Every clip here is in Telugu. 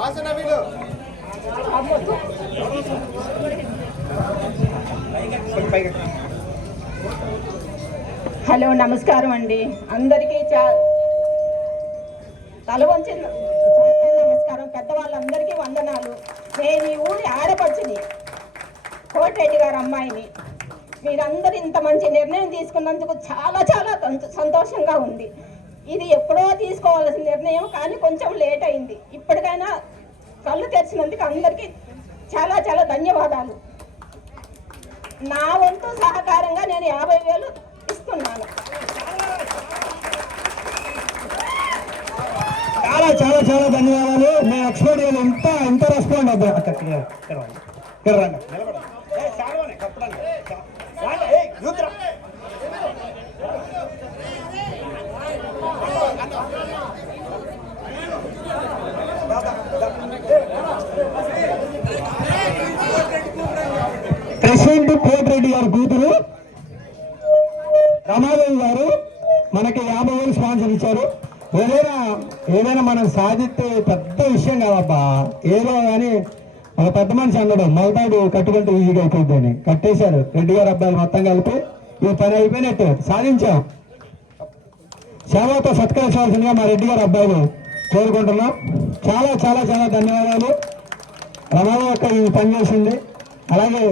హలో, నమస్కారం అండి అందరికీ. తల వంచి నమస్కారం. పెద్దవాళ్ళందరికీ వందనాలు. నేను ఈ ఊరి ఆడపడుచుని, కోటిరెడ్డి గారి అమ్మాయిని. మీరందరూ ఇంత మంచి నిర్ణయం తీసుకున్నందుకు చాలా చాలా సంతోషంగా ఉంది. ఇది ఎప్పుడో తీసుకోవాల్సిన నిర్ణయం, కానీ కొంచెం లేట్ అయింది. ఇప్పటికైనా కళ్ళు తెరిచినందుకు అందరికీ చాలా చాలా ధన్యవాదాలు. నా వంతు సహకారంగా నేను 50,000 ఇస్తున్నాను. చాలా చాలా చాలా ధన్యవాదాలు. మీ ఎక్స్పర్ట్ ఇంత రెస్పాండ్ అవుతుంది. ప్రెసిడెంట్ కోటిరెడ్డి గారి కూతురు రమాదేవి గారు మనకి 50,000 స్పాన్సర్ ఇచ్చారు. ఏదైనా మనం సాధిస్తే పెద్ద విషయం కాదబ్బా. ఏదో కానీ ఒక పెద్ద మనిషి అన్నాడు, మొదటాడు కట్టుకుంటే ఈజీగా అయిపోయిందని. కట్టేశారు రెడ్డి గారు అబ్బాయిలు మొత్తం కలిపి. ఈ పని అయిపోయినట్టు సాధించాం. సేవతో సత్కరించాల్సిందిగా మా రెడ్డి గారు అబ్బాయిలు కోరుకుంటున్నాం. చాలా చాలా చాలా ధన్యవాదాలు. రమాదేవి అక్క ఈ పని చేసింది. అలాగే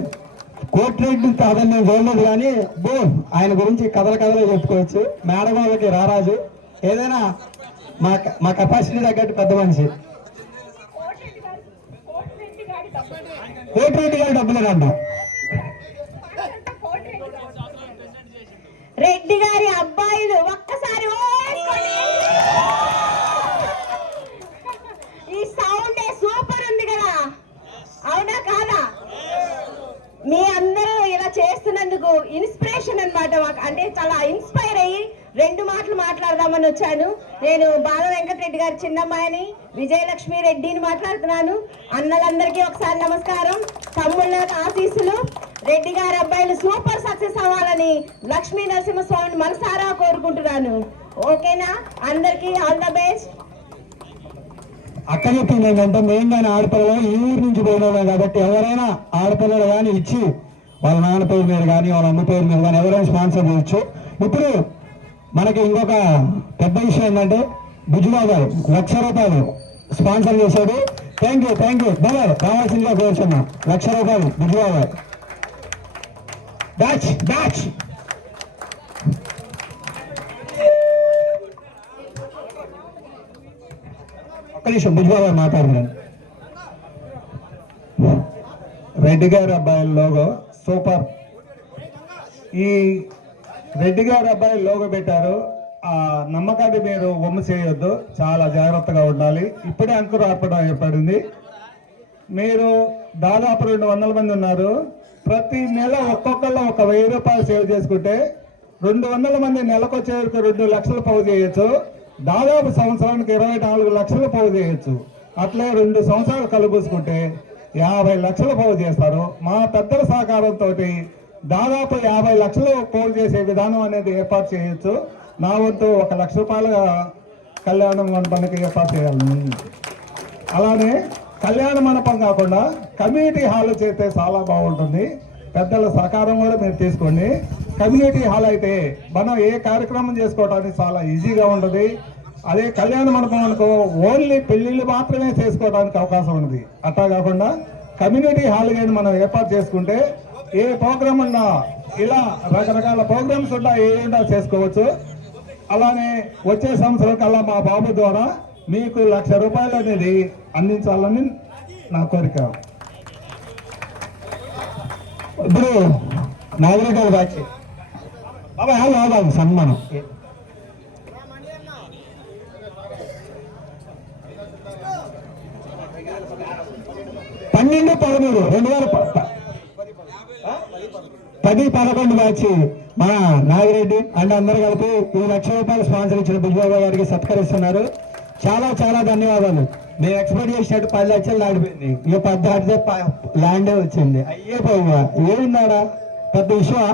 కోటిరెడ్డి కాదని నేను చూడలేదు, కానీ ఆయన గురించి కథలు చెప్పుకోవచ్చు. మేడం వాళ్ళకి రారాజు. ఏదైనా మా కెపాసిటీ తగ్గట్టు పెద్ద మనిషి. కోటిరెడ్డి గారి డబ్బులు కంటాం. రెడ్డి గారి అబ్బాయిలు ఒక్కసారి ఈ సౌండ్ సూపర్ ఉంది కదా, అవునా కాదా? మీ అందరూ ఇలా చేస్తున్నందుకు ఇన్స్పిరేషన్ అన్నమాట. అంటే చాలా ఇన్స్పైర్ అయ్యి 2 మాటలు మాట్లాడదామని వచ్చాను. నేను బాల వెంకటరెడ్డి గారి చిన్నమ్మాయిని, విజయలక్ష్మి రెడ్డిని మాట్లాడుతున్నాను. అన్నలందరికీ ఒకసారి నమస్కారం. తమ్ముళ్ళ ఆశీస్సులు. రెడ్డి గారి అబ్బాయిలు సూపర్ సక్సెస్ అవ్వాలని లక్ష్మీ నరసింహస్వామిని మనసారా కోరుకుంటున్నాను. ఓకేనా? అందరికీ ఆల్ ద బెస్ట్. అక్క చెప్పింది ఏంటంటే, మేము కానీ ఆడపిల్లలు ఈ ఊరు నుంచి పోయినా కాబట్టి ఎవరైనా ఆడపిల్లలు కానీ ఇచ్చి వాళ్ళ నాన్న పేరు మీద కానీ వాళ్ళ అమ్మ పేరు మీద కానీ ఎవరైనా స్పాన్సర్ చేయొచ్చు. ఇప్పుడు మనకి ఇంకొక పెద్ద విషయం ఏంటంటే, బుజ్జిబాబు గారు 1,00,000 రూపాయలు స్పాన్సర్ చేశాడు. థ్యాంక్ యూ బాబాయ్. రావాల్సిందిగా కోరుచున్నాం. 1,00,000 రూపాయలు బుజ్జిబాబు గారు. బ్యాచ్ ఒక్క నిమిషం బుజ్జిబాబు గారు మాట్లాడుతున్నాను. రెడ్డి గారి అబ్బాయిల లోగో సూపర్. ఈ రెడ్డి గారి అబ్బాయి లోగో పెట్టారు. ఆ నమ్మకాన్ని మీరు వమ్ము చేయొద్దు, చాలా జాగ్రత్తగా ఉండాలి. ఇప్పుడే అంకురార్పణ ఏర్పడింది. మీరు దాదాపు 200 మంది ఉన్నారు. ప్రతి నెల ఒక్కొక్కళ్ళు 1,000 రూపాయలు సేవ్ చేసుకుంటే 200 మంది నెలకొచ్చేవరకు 2 లక్షలు పోగు చేయొచ్చు. దాదాపు సంవత్సరానికి 24 లక్షలు పోగు చేయొచ్చు. అట్లే 2 సంవత్సరాలు కలుపుకుంటే 50 లక్షలు పోగు చేస్తారు. మా పెద్దల సహకారంతో దాదాపు 50 లక్షలు పోగు చేసే విధానం అనేది ఏర్పాటు చేయొచ్చు. నా వంతు 1,00,000 రూపాయలుగా కళ్యాణ మండపానికి ఏర్పాటు చేయాలి. అలానే కళ్యాణ మండపం కాకుండా కమ్యూనిటీ హాల్ చేస్తే చాలా బాగుంటుంది. పెద్దల సహకారం కూడా మీరు తీసుకోండి. కమ్యూనిటీ హాల్ అయితే మనం ఏ కార్యక్రమం చేసుకోవడానికి చాలా ఈజీగా ఉంటుంది. అదే కళ్యాణ మండపం అనుకో ఓన్లీ పెళ్లిళ్ళు మాత్రమే చేసుకోవడానికి అవకాశం ఉంది. అట్లా కాకుండా కమ్యూనిటీ హాల్ కానీ మనం ఏర్పాటు చేసుకుంటే ఏ ప్రోగ్రామ్ ఉన్నా ఇలా రకరకాల ప్రోగ్రామ్స్ ఉన్నా ఏమైనా చేసుకోవచ్చు. అలానే వచ్చే సంవత్సరం కల్లా మా బాబు ద్వారా మీకు 1,00,000 రూపాయలు అనేది అందించాలని నా కోరిక. ఇప్పుడు నాగరిక బ్యాచ్ బాబా సన్మానం. 12-13-2010-11 బ్యాచ్ మన నాగిరెడ్డి అండ్ అందరూ కలిపి 1,00,000 రూపాయలు స్పాన్సర్ ఇచ్చిన బుజ్జిబాబు గారికి సత్కరిస్తున్నారు. చాలా చాలా ధన్యవాదాలు. మేము ఎక్స్పెక్ట్ చేసినట్టు 10 లక్షలు దాడిపోయింది. ఇక 10 దాటితే ల్యాండే వచ్చింది. అయ్యే పోవా ఏముందాడా పెద్ద విషయం.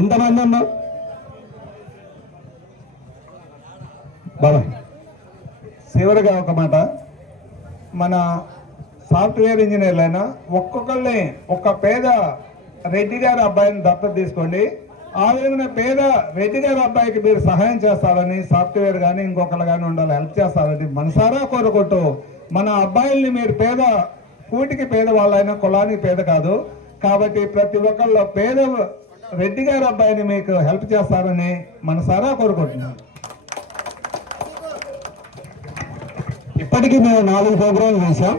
ఎంతమంది ఉన్నాం బాబా. చివరిగా ఒక మాట, మన సాఫ్ట్వేర్ ఇంజనీర్లైనా ఒక్కొక్కరిని ఒక్క పేద రెడ్డి గారి అబ్బాయిని దత్తత తీసుకోండి. ఆ విధంగా పేద రెడ్డి గారి అబ్బాయికి మీరు సహాయం చేస్తారని, సాఫ్ట్వేర్ కానీ ఇంకొకరు కానీ ఉండాలి, హెల్ప్ చేస్తారని మనసారా కోరుకుంటూ, మన అబ్బాయిల్ని మీరు పేద కూటికి పేద వాళ్ళైనా కులానికి పేద కాదు కాబట్టి ప్రతి ఒక్కళ్ళు పేద రెడ్డి గారి అబ్బాయిని మీకు హెల్ప్ చేస్తారని మనసారా కోరుకుంటున్నాను. ఇప్పటికీ మేము 4 ప్రోగ్రాంలు చేశాం.